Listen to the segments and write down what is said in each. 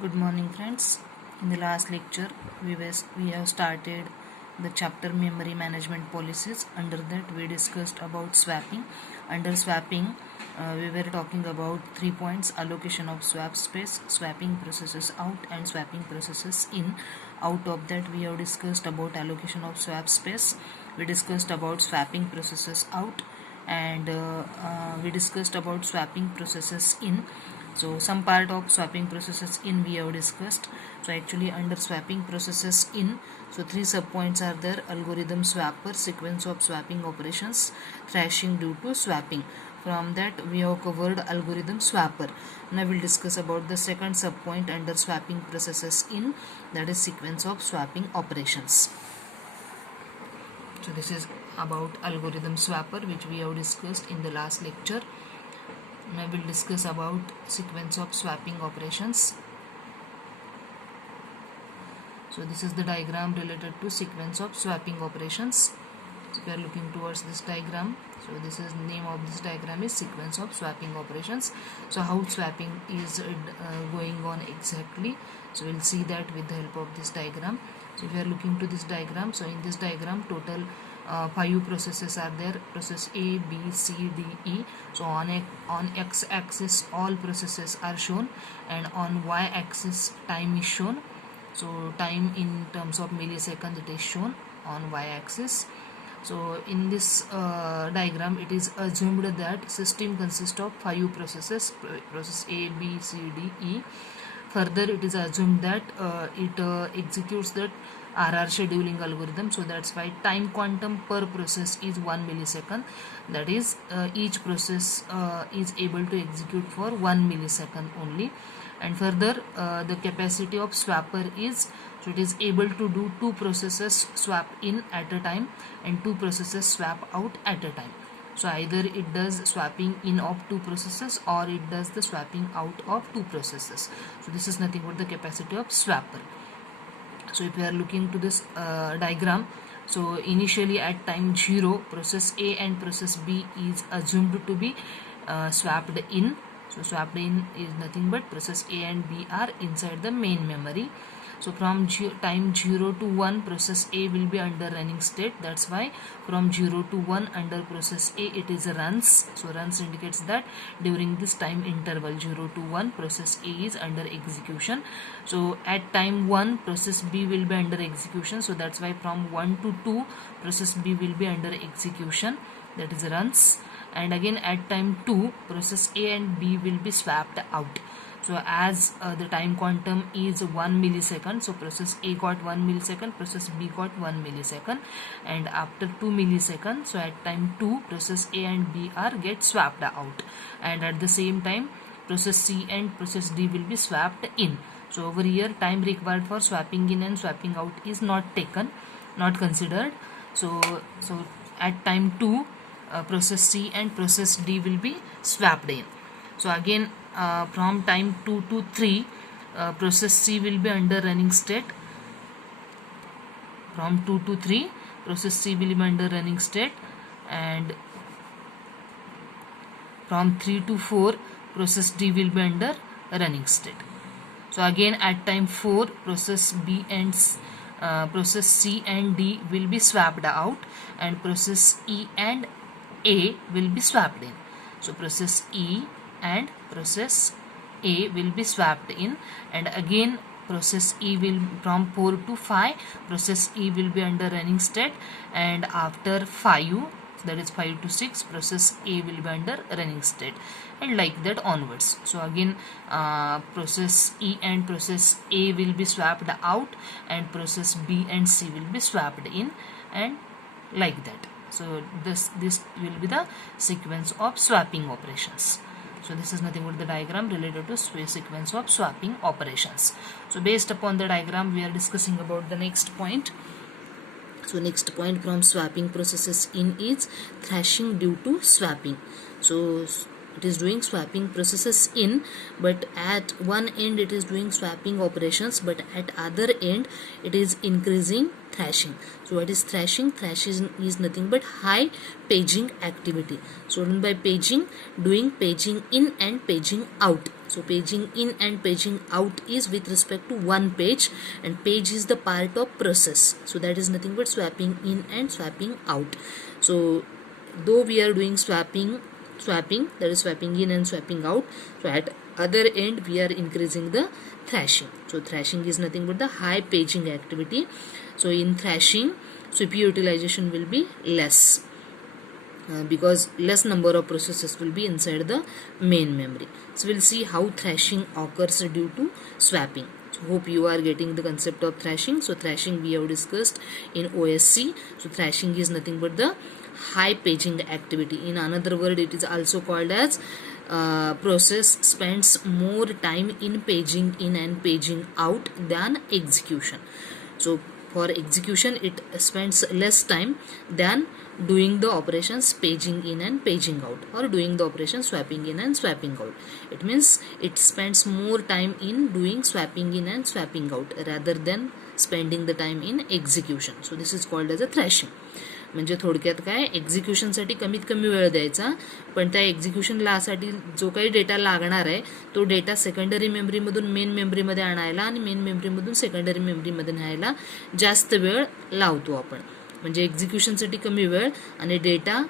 Good morning, friends. In the last lecture, we have started the chapter memory management policies. Under that, we discussed about swapping. Under swapping, we were talking about 3 points: allocation of swap space, swapping processes out, and swapping processes in. Out of that, we have discussed about allocation of swap space. We discussed about swapping processes out, and we discussed about swapping processes in. So some part of swapping processes in we have discussed. So actually under swapping processes in, so three subpoints are there: algorithm swapper, sequence of swapping operations, thrashing due to swapping. From that we have covered algorithm swapper. Now we'll discuss about the second subpoint under swapping processes in, that is sequence of swapping operations. So this is about algorithm swapper, which we have discussed in the last lecture. Now we'll discuss about sequence of swapping operations. So this is the diagram related to sequence of swapping operations. So we are looking towards this diagram. So this is name of this diagram is sequence of swapping operations. So how swapping is going on exactly. So we'll see that with the help of this diagram. So if we are looking to this diagram, so in this diagram total 5 processes are there: process A, B, C, D, E. So on x-axis all processes are shown, and on y-axis time is shown. So time in terms of millisecond it is shown on y-axis. So in this diagram it is assumed that system consists of 5 processes: process A, B, C, D, E. Further it is assumed that it executes that RR scheduling algorithm. So that's why time quantum per process is 1 millisecond. That is each process is able to execute for 1 millisecond only. And further the capacity of swapper is, so it is able to do 2 processes swap in at a time and 2 processes swap out at a time. So either it does swapping in of 2 processes or it does the swapping out of 2 processes. So this is nothing but the capacity of swapper. So if we are looking to this diagram, so initially at time 0 process A and process B is assumed to be swapped in. So swapped in is nothing but process A and B are inside the main memory. So from time 0 to 1 process A will be under running state. That's why from 0 to 1 under process A it is runs. So runs indicates that during this time interval 0 to 1 process A is under execution. So at time 1 process B will be under execution. So that's why from 1 to 2 process B will be under execution, that is runs. And again at time 2 process A and B will be swapped out. So as the time quantum is 1 millisecond, so process A got 1 millisecond, process B got 1 millisecond, and after 2 milliseconds, so at time 2 process A and B are get swapped out, and at the same time process C and process D will be swapped in. So over here time required for swapping in and swapping out is not taken, not considered. So at time 2 process C and process D will be swapped in. So again from time 2 to 3 process C will be under running state. From 2 to 3 process C will be under running state, and from 3 to 4 process D will be under running state. So again at time 4 process B and process C and D will be swapped out, and process E and A will be swapped in. So process E and process A will be swapped in, and again process E will, from 4 to 5 process E will be under running state, and after 5, that is 5 to 6 process A will be under running state, and like that onwards. So again process E and process A will be swapped out, and process B and C will be swapped in, and like that. So this will be the sequence of swapping operations. So this is nothing but the diagram related to sequence of swapping operations. So based upon the diagram we are discussing about the next point. So next point from swapping processes in is thrashing due to swapping. So it is doing swapping processes in, but at one end it is doing swapping operations, but at other end it is increasing thrashing. So what is thrashing? Thrashing is nothing but high paging activity. So by paging, doing paging in and paging out. So So paging in and paging out is with respect to one page, and page is the part of process. So that is nothing but swapping in and swapping out. So though we are doing swapping, that is swapping in and swapping out, so at other end we are increasing the thrashing. So thrashing is nothing but the high paging activity. So in thrashing, CPU utilization will be less because less number of processes will be inside the main memory. So we'll see how thrashing occurs due to swapping. So hope you are getting the concept of thrashing. So thrashing we have discussed in OSC. So thrashing is nothing but the high paging activity. In another word, it is also called as process spends more time in paging in and paging out than execution. So for execution it spends less time than doing the operations paging in and paging out, or doing the operation swapping in and swapping out. It means it spends more time in doing swapping in and swapping out rather than spending the time in execution. So this is called as a thrashing. म्हणजे थोडक्यात काय, एक्झिक्युशनसाठी कमीत कमी वेळ द्यायचा, पण त्या एक्झिक्युशनसाठी जो काही डेटा लागणार आहे तो डेटा सेकंडरी मेमरीमधून मेन मेमरीमध्ये आणायला आणि मेन मेमरीमधून सेकंडरी मेमरीमध्ये न्यायला जास्त वेळ लावतो आपण. म्हणजे एक्झिक्युशनसाठी कमी वेळ आणि डेटा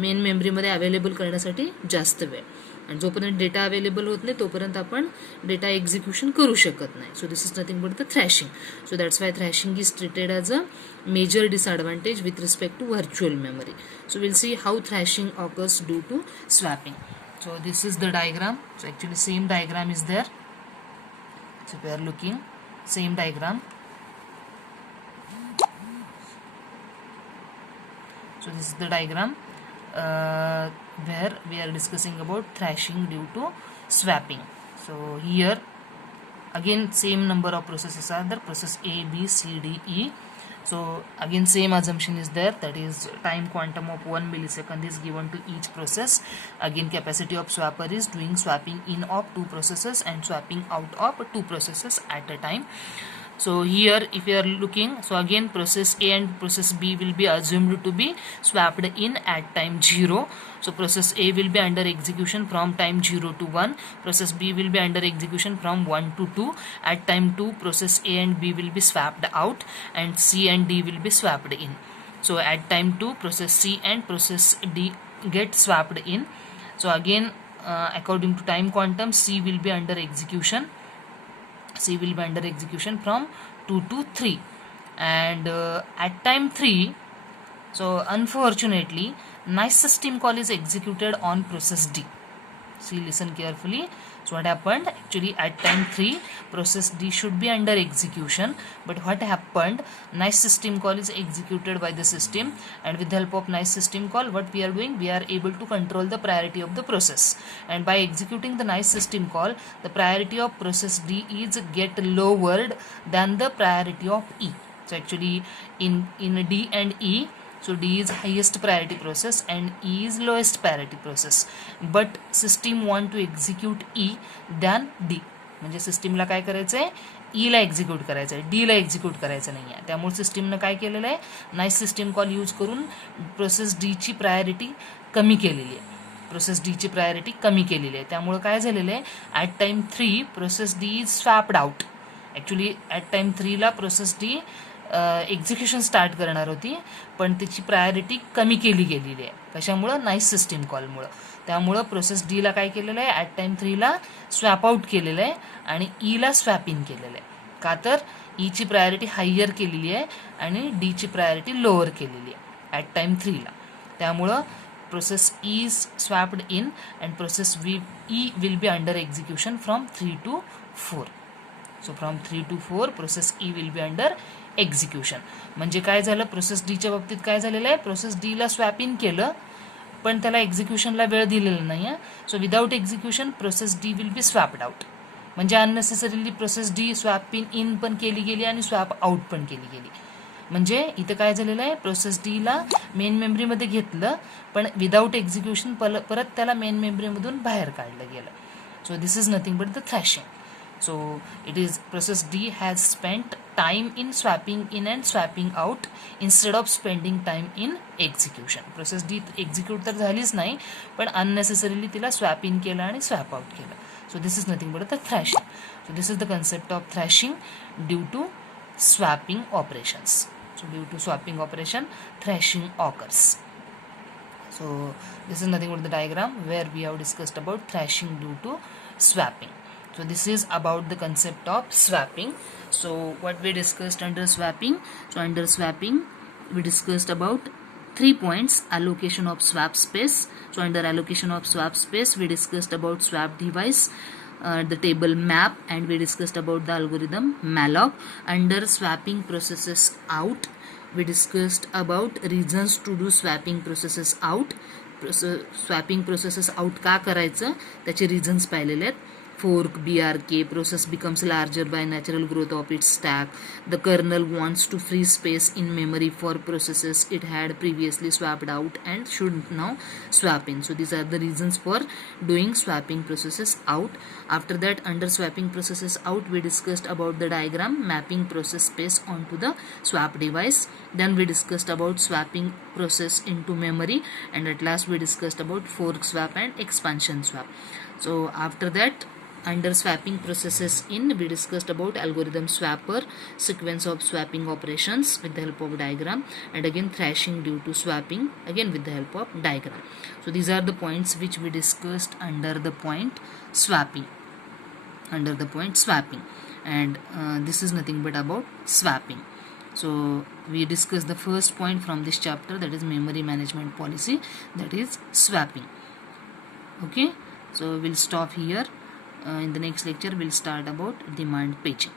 मेन मेमरीमध्ये अवेलेबल करण्यासाठी जास्त वेळ. आणि जोपर्यंत डेटा अवेलेबल होत नाही तोपर्यंत आपण डेटा एक्झिक्युशन करू शकत नाही. So this is nothing but the thrashing. So that's why thrashing is treated as a major disadvantage with respect to virtual memory. So we'll see how thrashing occurs due to swapping. So this is the diagram. So actually same diagram is there. So we are looking same diagram. So this is the diagram where we are discussing about thrashing due to swapping. So here again same number of processes are there, process A, B, C, D, E. So again same assumption is there, that is time quantum of 1 millisecond is given to each process. Again capacity of swapper is doing swapping in of 2 processes and swapping out of 2 processes at a time. So here if you are looking, so again process A and process B will be assumed to be swapped in at time 0. So process A will be under execution from time 0 to 1. Process B will be under execution from 1 to 2. At time 2 process A and B will be swapped out and C and D will be swapped in. So at time 2 process C and process D get swapped in. So again according to time quantum, C will be under execution. C will be under execution from 2 to 3, and at time 3, so unfortunately nice system call is executed on process D. See, listen carefully. So what happened, actually at time 3 process D should be under execution, but what happened, nice system call is executed by the system, and with the help of nice system call what we are doing, we are able to control the priority of the process, and by executing the nice system call the priority of process D is get lowered than the priority of E. So actually in D and E, so D is highest priority process and E is lowest priority process, but system want to execute E than D. म्हणजे सिस्टीमला काय करायचं आहे, E ला execute करायचं आहे, D ला execute करायचं नाही आहे. त्यामुळे सिस्टीमनं काय केलेलं आहे, नाईस सिस्टीम कॉल यूज करून प्रोसेस D ची प्रायोरिटी कमी केलेली आहे. प्रोसेस D ची प्रायोरिटी कमी केलेली आहे. त्यामुळे काय झालेलं आहे, at time 3 process D is swapped out. Actually at time 3 ला प्रोसेस D एक्झिक्युशन स्टार्ट करणार होती, पण त्याची प्रायोरिटी कमी केली गेलेली आहे. कशामुळं, नाईस सिस्टीम कॉलमुळं. त्यामुळं प्रोसेस D ला काय केलेलं आहे, ॲट टाइम 3 ला स्वॅप आउट केलेलं आहे आणि E ला स्वॅप इन केलेलं आहे. का तर E ची प्रायोरिटी हायर केलेली आहे आणि D ची प्रायोरिटी लोअर केलेली आहे ॲट टाइम 3 ला. त्यामुळं process E is swapped in and process E will be under execution from 3 to 4. So from 3 to 4 process E will be under execution. म्हणजे काय झालं, प्रोसेस डीच्या बाबतीत काय झालेलं आहे, प्रोसेस डीला स्वॅप इन केलं पण त्याला एक्झिक्युशनला वेळ दिलेला नाही आहे. So without execution process D will be swapped out. म्हणजे unnecessarily process D swap in पण केली गेली आणि स्वॅप आउट पण केली गेली. म्हणजे इथं काय झालेलं आहे, प्रोसेस डीला मेन मेमरीमध्ये घेतलं पण विदाऊट एक्झिक्युशन परत त्याला मेन मेमरीमधून बाहेर काढलं गेलं. So this is nothing but the thrashing. So it is process D has spent time in swapping in and swapping out instead of spending time in execution. Process D execute तर झालीच नाही, पण unnecessarily तिला swap in केलं आणि swap out केलं. So this is nothing but the thrashing. So this is the concept of thrashing due to swapping operations. So due to swapping operation, thrashing occurs. So this is nothing but the diagram where we have discussed about thrashing due to swapping. So this is about the concept of swapping. So what we discussed under swapping? So under swapping we discussed about 3 points: allocation of swap space. So under allocation of swap space we discussed about swap device, the table map, and we discussed about the algorithm malloc. Under swapping processes out we discussed about reasons to do swapping processes out. Swapping processes out का करायचं त्याचे reasons पाहिलेले आहेत. Fork, BRK, process becomes larger by natural growth of its stack. The kernel wants to free space in memory for processes it had previously swapped out and should now swap in. So these are the reasons for doing swapping processes out. After that, under swapping processes out, we discussed about the diagram mapping process space onto the swap device. Then we discussed about swapping process into memory, and at last we discussed about fork swap and expansion swap. So after that, under swapping processes in, we discussed about algorithm swapper, sequence of swapping operations with the help of diagram, and again thrashing due to swapping, again with the help of diagram. So these are the points which we discussed under the point swapping. Under the point swapping, and this is nothing but about swapping. So we discussed the first point from this chapter, that is memory management policy, that is swapping. Okay, so we'll stop here. In the next lecture we'll start about demand paging.